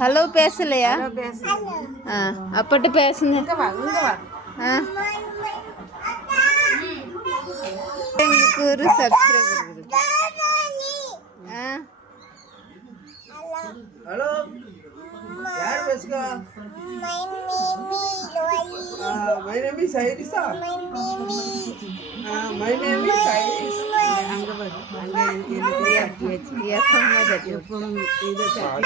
Hello பேசலையா? அப்பட்டு பேசுங்க. எங்களுக்கு ஒரு சப்ஸ்கிரைபர் இருக்கு. ஹலோ, யார் பேசுங்க? My name is Sairisa. My name is Sairis. அங்க பாரு, அங்க எனக்கு ஆக்கி வச்சு எப்பமா தட்டி எப்பவும் இதை தட்டி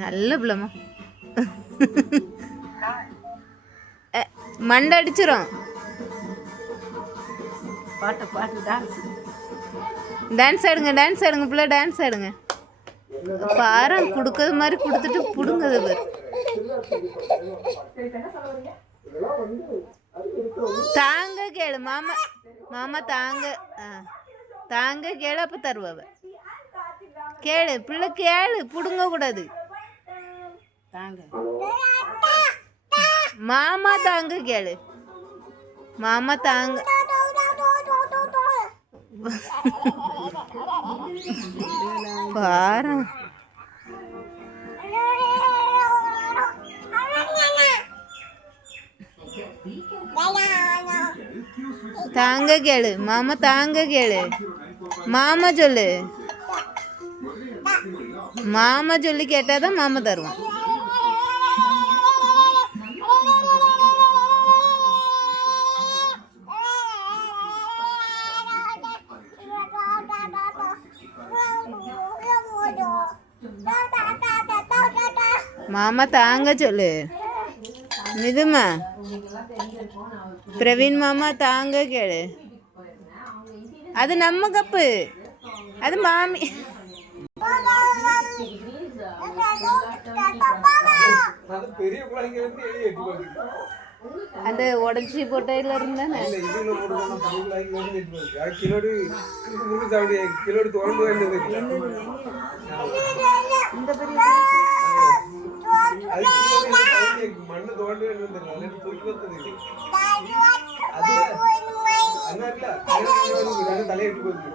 நல்ல பிள்ளைமா மண்டை அடிச்சிரும். பாட்டு பாட்டு டான்ஸ் டான்ஸ் ஆடுங்க, டான்ஸ் ஆடுங்க பிள்ளை, டான்ஸ் ஆடுங்க. பாரம் கொடுக்கறது மாதிரி கொடுத்துட்டு பிடுங்குது பேர். தாங்க கேளு மாமா, மாமா தாங்க தாங்க கேளு, அப்போ தருவாவ. கேளு பிள்ளை, கேளு, பிடுங்க கூடாது. தாங்க மாமா தாங்க கேளு, மாமா தாங்க. பாரம் தாங்க கேளு மாமா, தாங்க கேளு. மாமா சொல்லு, மாமா சொல்லி கேட்டாதான் மாமா தருவான். மாமா தாங்க சொல்லு. நிதுமா, பிரவீன் மாமா தாங்க கேளு. அது நம்ம கப்பு, அது மாமி. அந்த உடச்சி போட்டையில இருந்தானே மண்ணு தோண்டி தலையிட்டு போகுது.